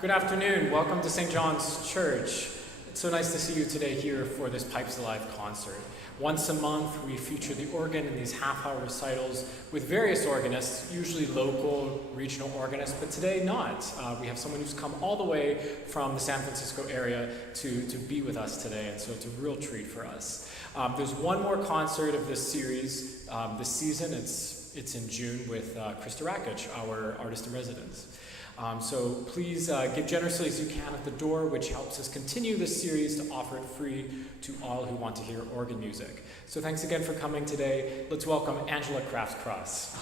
Good afternoon. Welcome to St. John's Church. It's so nice to see you today here for this Pipes Alive concert. Once a month, we feature the organ in these half-hour recitals with various organists, usually local, regional organists, but today not. We have someone who's come all the way from the San Francisco area to be with us today, and so it's a real treat for us. There's one more concert of this series this season. It's in June with Krista Rakic, our artist in residence. So please give generously as you can at the door, which helps us continue this series to offer it free to all who want to hear organ music. So thanks again for coming today. Let's welcome Angela Kraft-Cross.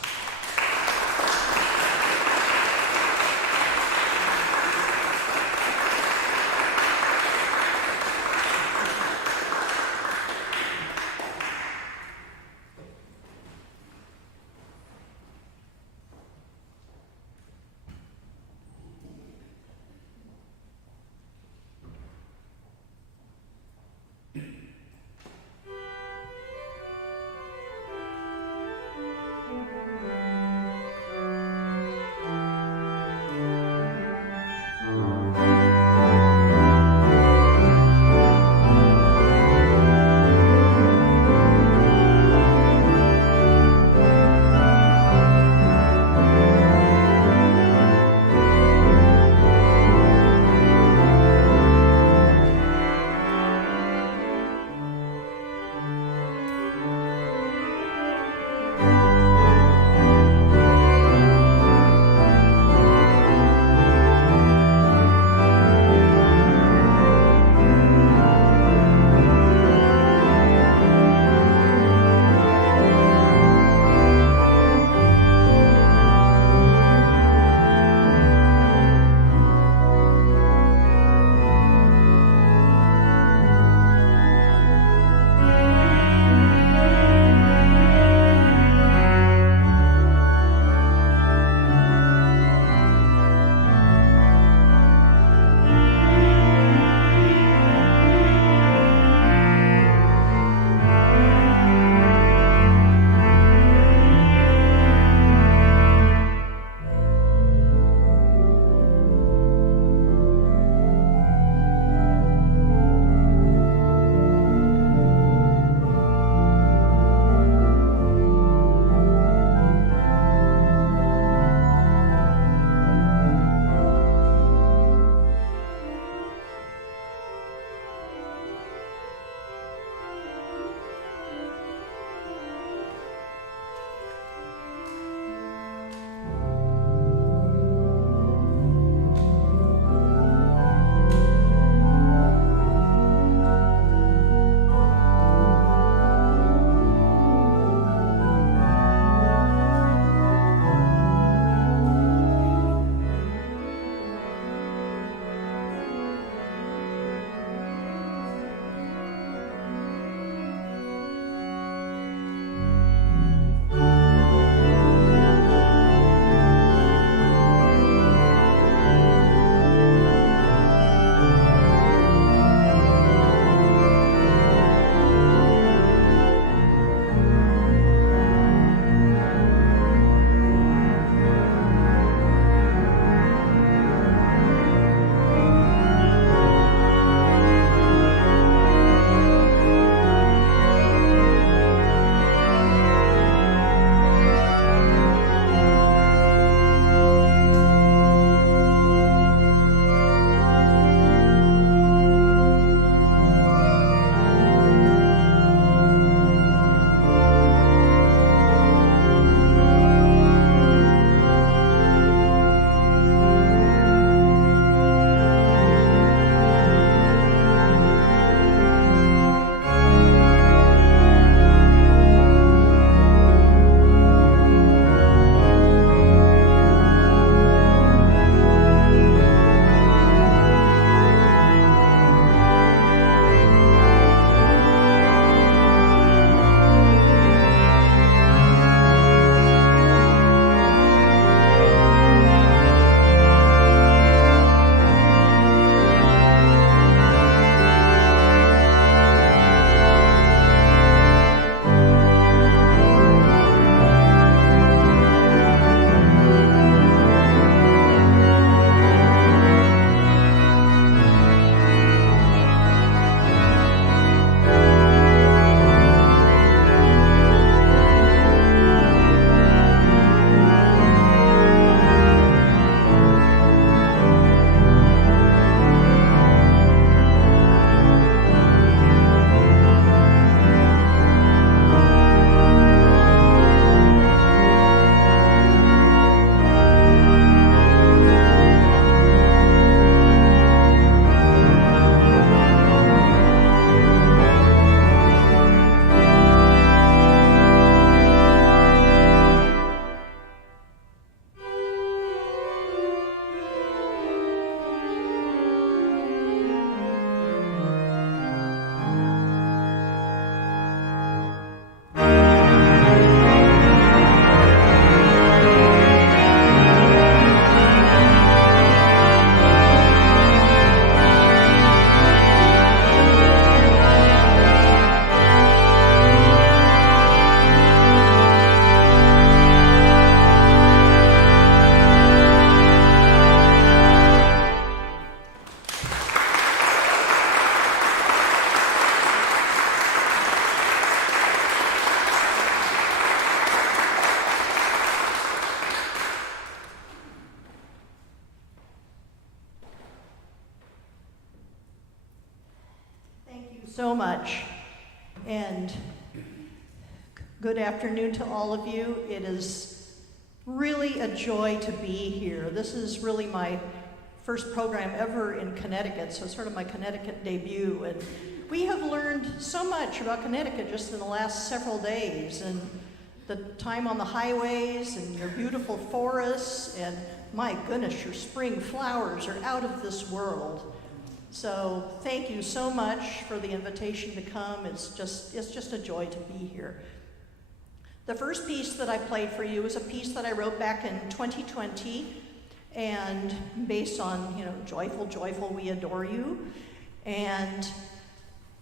so much. And good afternoon to all of you. It is really a joy to be here. This is really my first program ever in Connecticut, so sort of my Connecticut debut. And we have learned so much about Connecticut just in the last several days, and the time on the highways and your beautiful forests, and my goodness, your spring flowers are out of this world. So thank you so much for the invitation to come. It's just a joy to be here. The first piece that I played for you is a piece that I wrote back in 2020, and based on, joyful, joyful, we adore you. And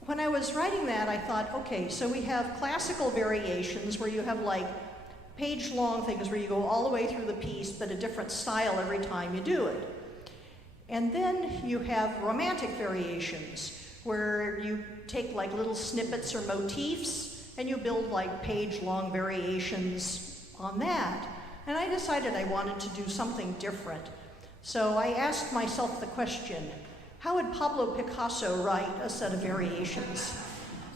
when I was writing that, I thought, okay, so we have classical variations where you have like page-long things where you go all the way through the piece, but a different style every time you do it. And then you have romantic variations where you take like little snippets or motifs and you build like page-long variations on that. And I decided I wanted to do something different. So I asked myself the question, how would Pablo Picasso write a set of variations?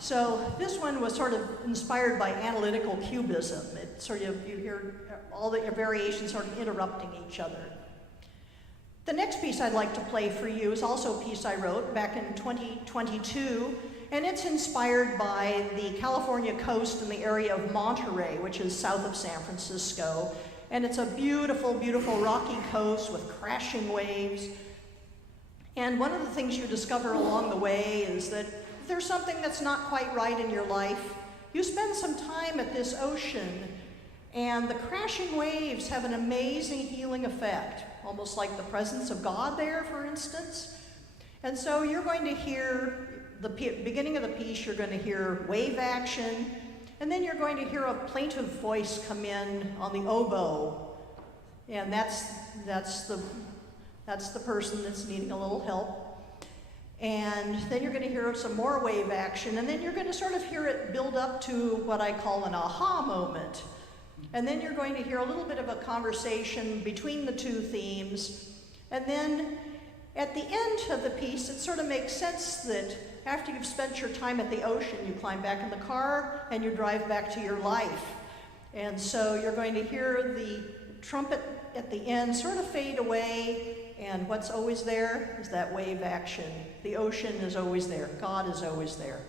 So this one was sort of inspired by analytical cubism. It sort of, you hear all the variations sort of interrupting each other. The next piece I'd like to play for you is also a piece I wrote back in 2022, and it's inspired by the California coast in the area of Monterey, which is south of San Francisco. And it's a beautiful, beautiful rocky coast with crashing waves. And one of the things you discover along the way is that if there's something that's not quite right in your life, you spend some time at this ocean, and the crashing waves have an amazing healing effect, almost like the presence of God there, for instance. And so you're going to hear, the beginning of the piece, you're going to hear wave action, and then you're going to hear a plaintive voice come in on the oboe. And that's the person that's needing a little help. And then you're going to hear some more wave action, and then you're going to sort of hear it build up to what I call an aha moment. And then you're going to hear a little bit of a conversation between the two themes. And then at the end of the piece, it sort of makes sense that after you've spent your time at the ocean, you climb back in the car and you drive back to your life. And so you're going to hear the trumpet at the end sort of fade away, and what's always there is that wave action. The ocean is always there. God is always there.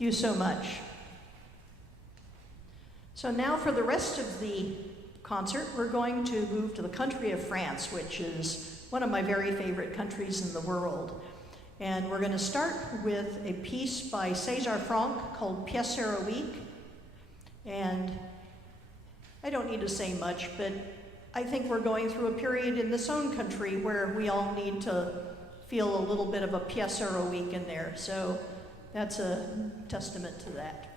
you so much. So now for the rest of the concert, we're going to move to the country of France, which is one of my very favorite countries in the world. And we're going to start with a piece by César Franck called Pièce, Héroïque. And I don't need to say much, but I think we're going through a period in this own country where we all need to feel a little bit of a pièce héroïque in there. So that's a testament to that.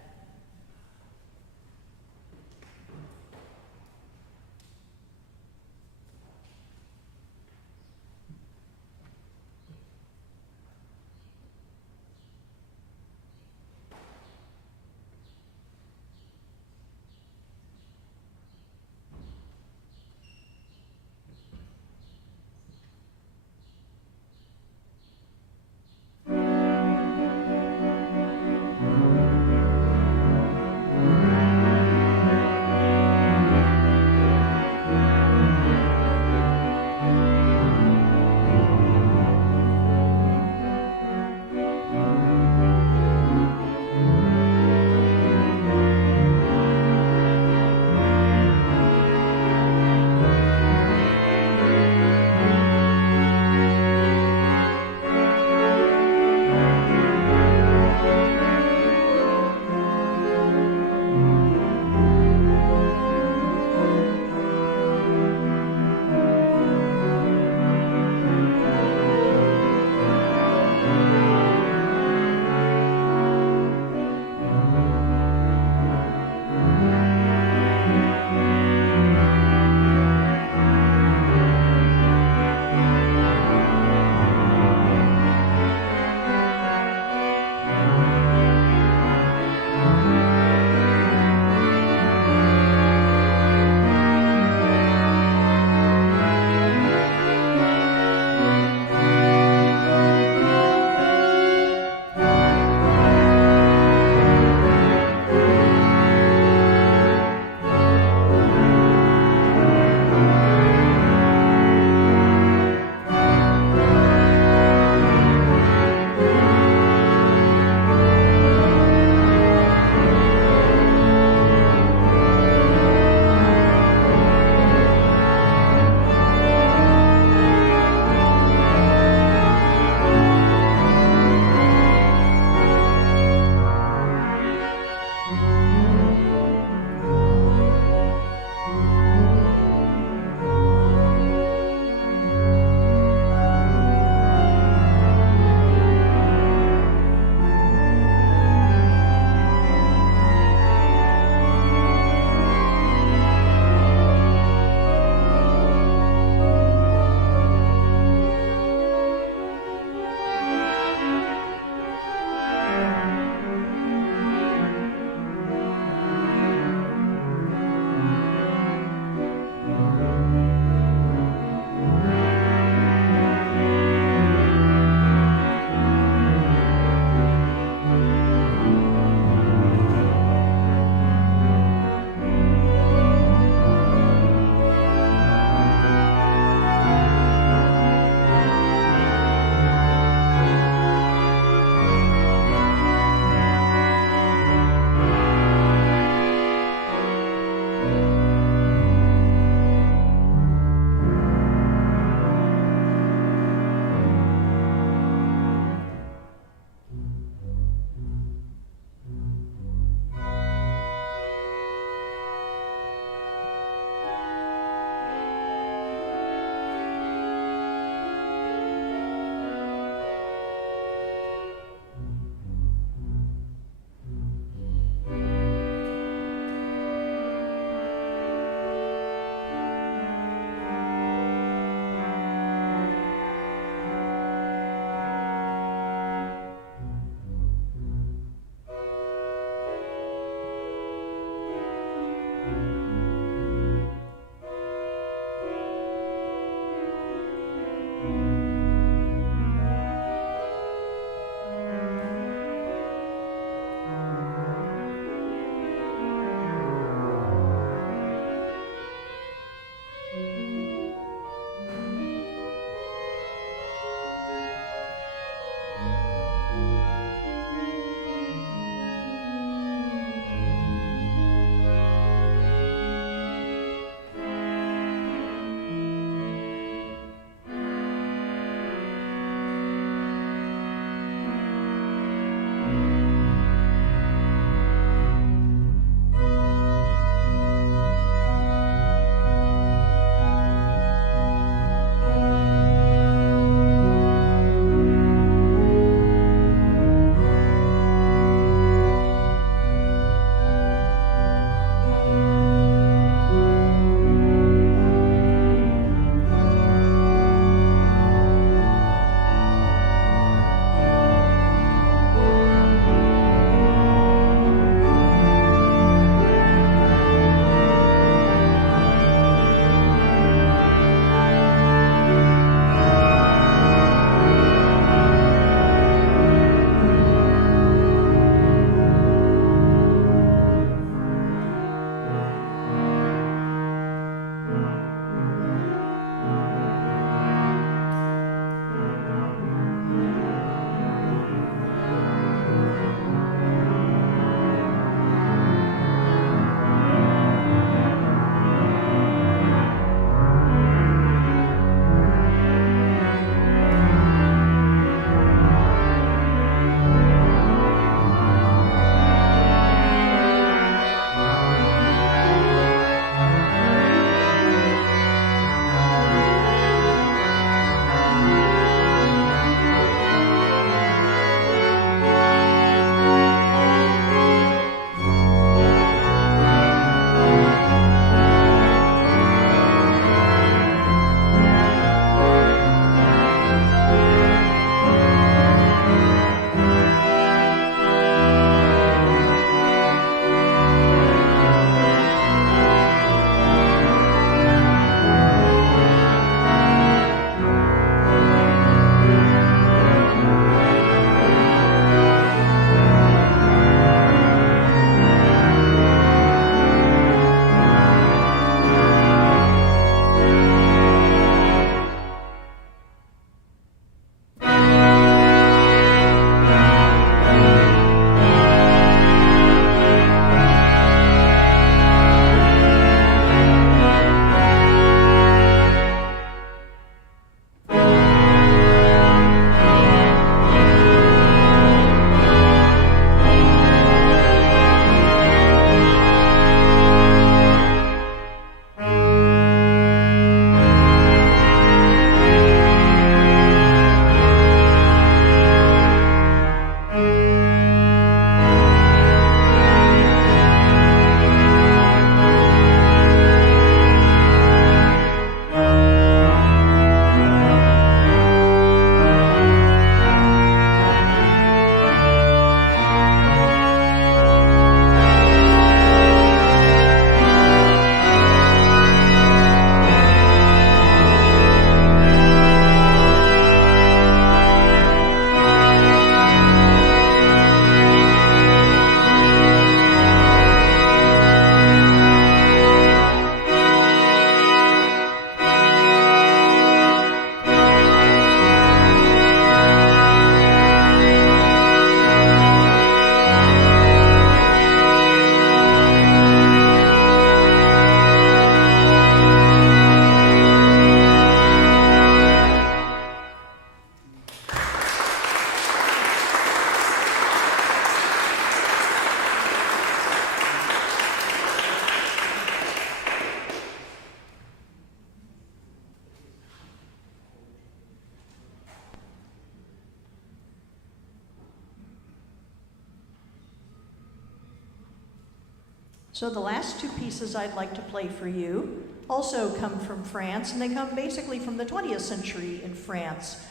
So the last two pieces I'd like to play for you also come from France, and they come basically from the 20th century in France.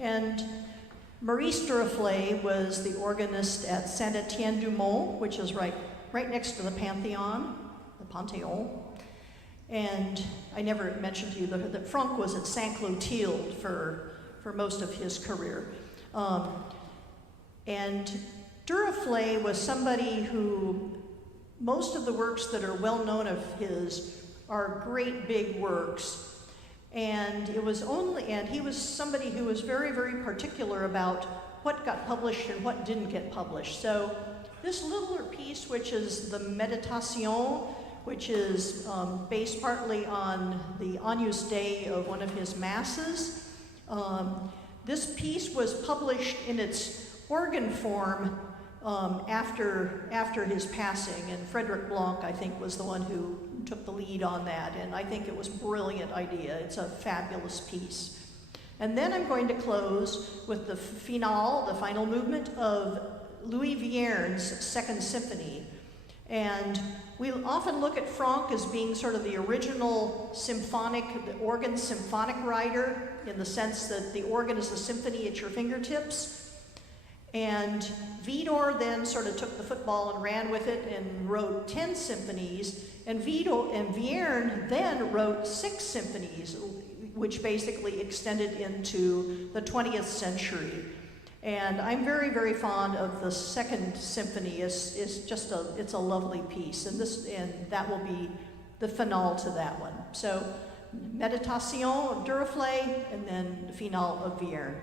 And Maurice Duruflé was the organist at Saint-Étienne-du-Mont, which is right next to the Pantheon. And I never mentioned to you that Franck was at Saint-Clotilde for most of his career. And Duruflé was somebody who, most of the works that are well known of his are great big works. And he was somebody who was very, very particular about what got published and what didn't get published. So this littler piece, which is the Méditation, which is based partly on the Agnus Dei of one of his masses. This piece was published in its organ form after his passing, and Frederick Blanc, I think, was the one who took the lead on that, and I think it was a brilliant idea. It's a fabulous piece. And then I'm going to close with the finale, the final movement of Louis Vierne's Second Symphony. And we often look at Franck as being sort of the original the organ symphonic writer, in the sense that the organ is a symphony at your fingertips. And Widor then sort of took the football and ran with it and wrote 10 symphonies, and Vierne then wrote 6 symphonies, which basically extended into the 20th century. And I'm very, very fond of the Second Symphony. It's a lovely piece, and that will be the finale to that one. So, Méditation of Duruflé, and then the finale of Vierne.